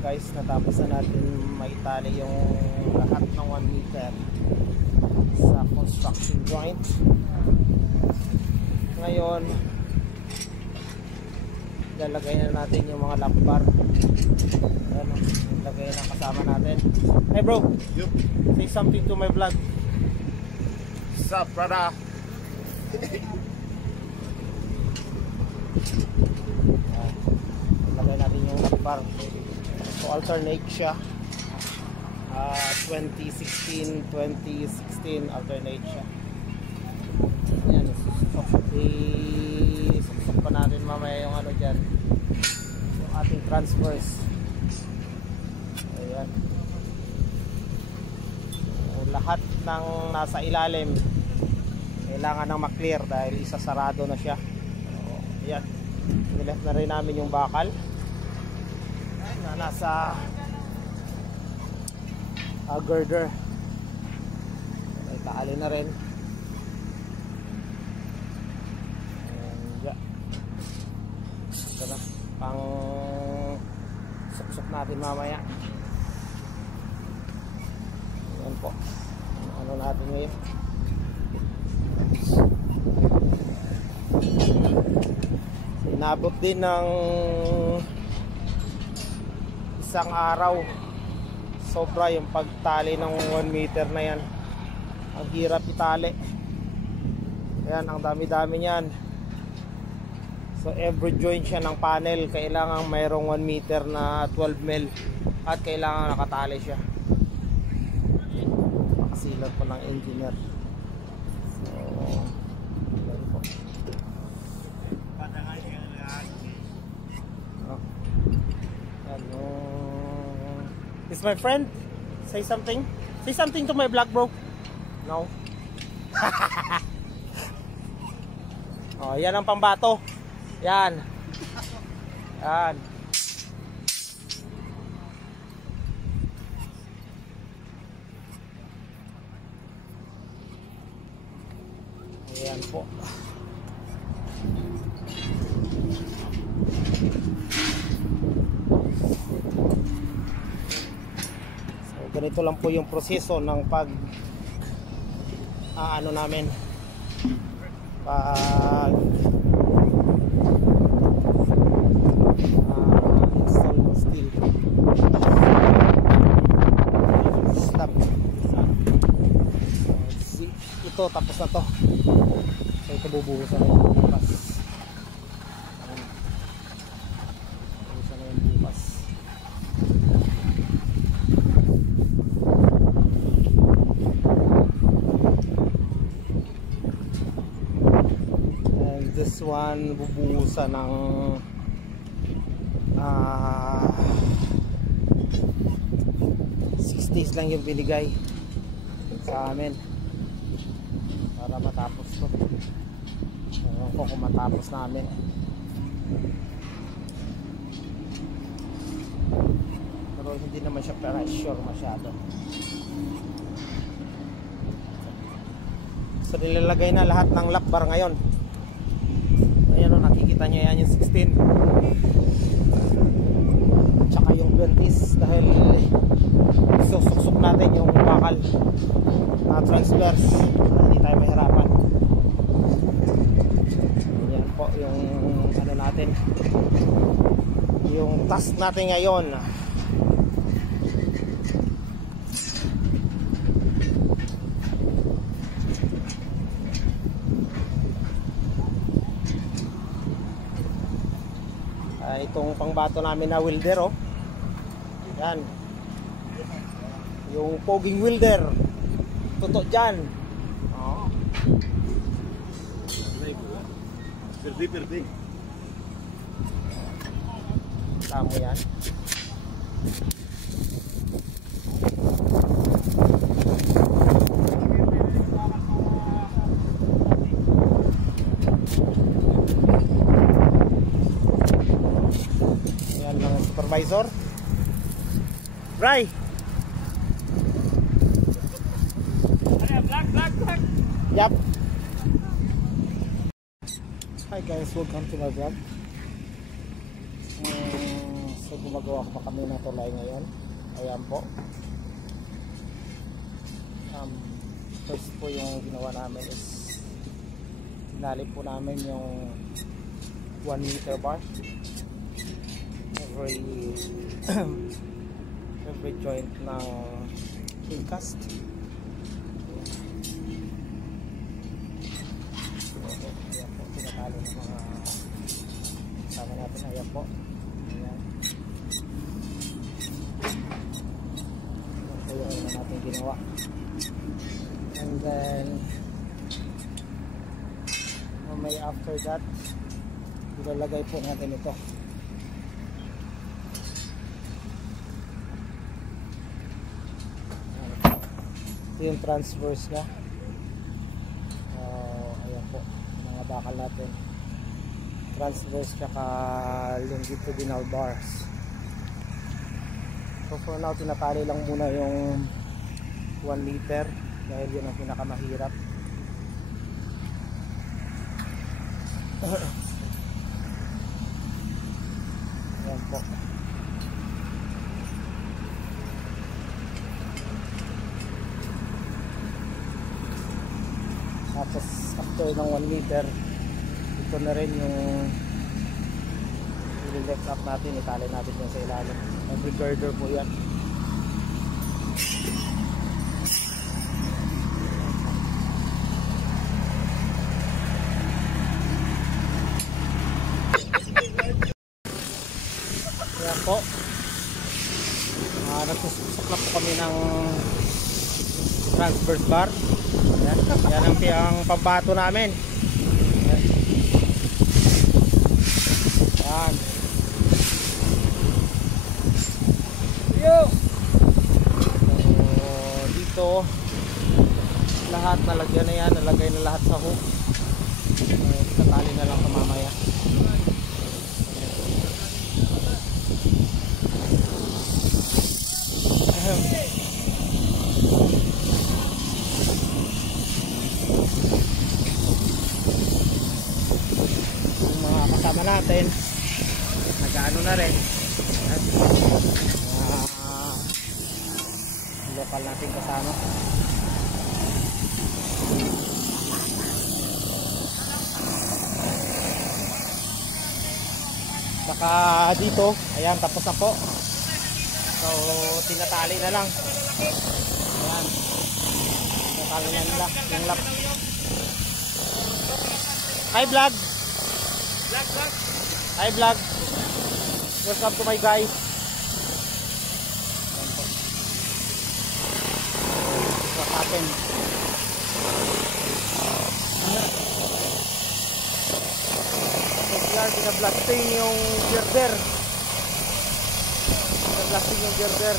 guys, natapos na natin maitali yung lahat ng 1 meter sa construction joint. Ngayon lalagay na natin yung mga lap bar. Ano, lagay na kasama natin. Hey bro, yep. Say something to my vlog. What's up, brother? Lagay natin yung lap bar. So alternate siya. 2016 alternate siya. Ayan, susok pa natin mamaya yung ano dyan, yung ating transfers. Ayan, so, lahat ng nasa ilalim kailangan nang maklear dahil isasarado na siya. So, ayan, nileft na rin namin yung bakal na nasa girder. May taali na rin. Ito na pang suksok natin mamaya. Ayan po, ano natin ngayon. Inabot din ng isang araw. Sobra yung pagtali ng 1 meter na yan. Ang hirap itali. Ayan, ang dami-dami niyan. So every joint siya ng panel kailangan mayroong 1 meter na 12 mil at kailangan nakatali siya. Makasilat po ng engineer. So ayan po. Is my friend? Say something. Say something to my vlog, bro. No. Oh, yan ang pambato. Yan. Yan. Ayan po. Ganito lang po yung proseso ng pag ano namin pag install ng steel stop. Ito tapos na to. So ito bubuhusan na yung bukas. Bubuhusan na yung bukas. This one bubuhusan ng 60s lang yung binigay sa amin para matapos to. Ewan ko kung matapos namin. Pero hindi naman siya pressure masyado. So nilalagay na lahat ng lap bar ngayon. Ayan o, nakikita nyo yan yung 16 tsaka yung 20s dahil susuksok natin yung bakal na transfers para hindi tayo mahirapan. Ayan po yung ano natin, yung task natin ngayon. Itong pangbato namin na welder, oh. Yan. Yung poging welder. Tutok dyan. Oh. Perdi. Tamo yan. Supervisor Bray. Black. Yep. Hi guys, welcome to my vlog. So gumagawa pa kami ng tulay ngayon. Ayan po. First po yung ginawa namin is tinali po namin yung 1 meter bar every joint ng precast. Ayan po, tinatali ng mga kasama natin. Ayan po. Ayan. Ito yung una natin ginawa. And then may after that ilalagay po natin ito. Ito yung transverse nya. Ayan po mga bakal natin, transverse tsaka longitudinal bars. So for now tinatali lang muna yung 1 meter dahil yun ang pinakamahirap. Ayan po. Tapos after ng 1 meter, ito na rin yung i-lift up natin, itali natin yung sa ilalim. Every girder po yan. Ayan po. Nagsusok na po kami ng transverse bar. Ayan. Yan ang pambato namin. Ayan. So, dito lahat nalagyan na yan, nalagay na lahat sa hook. Tatali na lang mamaya. Yung mga kasama natin nag-ano na rin, local natin kasama. Saka dito, ayan, tapos na po. So tinatali na lang. Ayan, tinatali na nila yung lap. Hi vlog. Hi vlog. Welcome to my guys. What happened? Pinablasting yung girder. Pinablasting yung girder.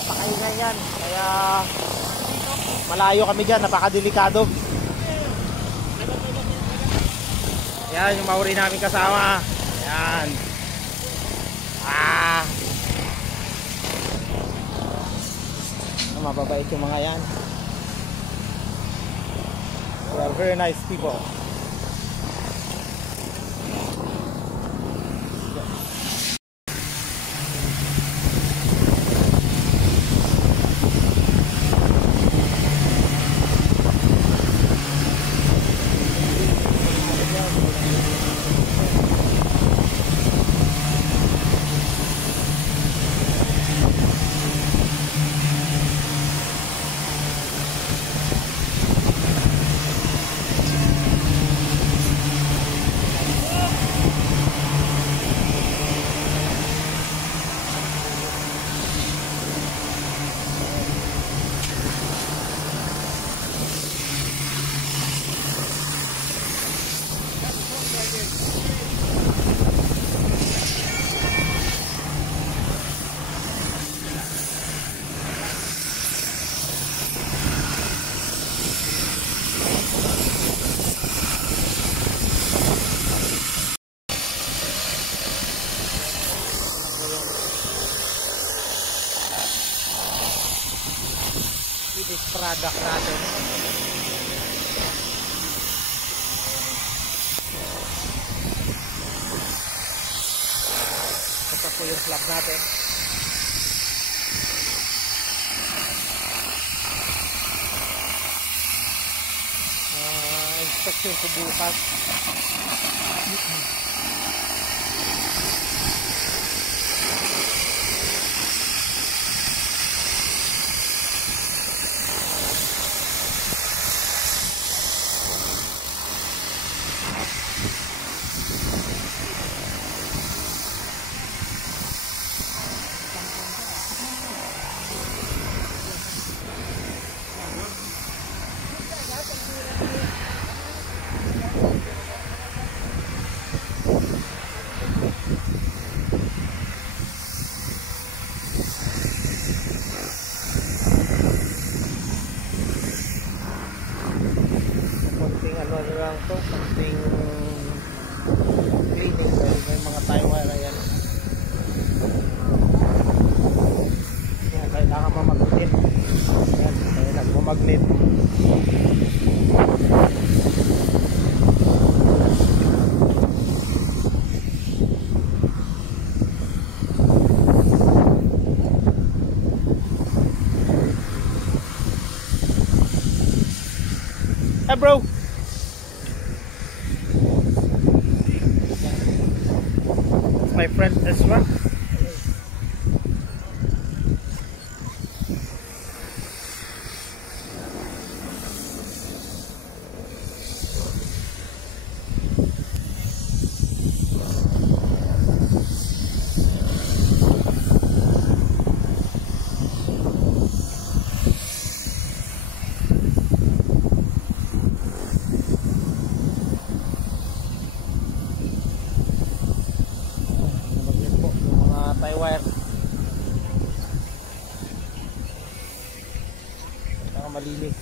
Napakaingay yan. Kaya malayo kami dyan. Napakadelikado. Yan yung mauri namin kasama. Yan. Mababait yung mga yan. They are very nice people. Finished product natin. po yung slab natin. Inspection ko bukas. Something cleaning dahil may mga tie wire. Ayan, kailangan mamagnet. Ayan, kaya nagmamagnet. Hey bro, my friend Ezra. Tie wire. Kailangan malinis.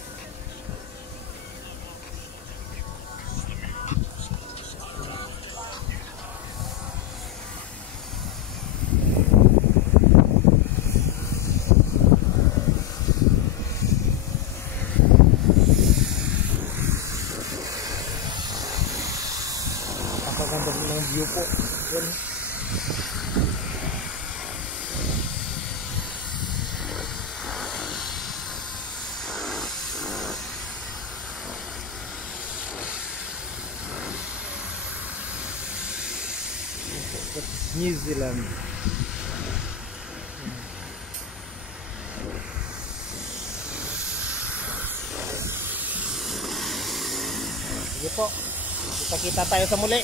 Napakaganda ng view po. Yan. New Zealand. Sige po, kita-kita tayo sa muli.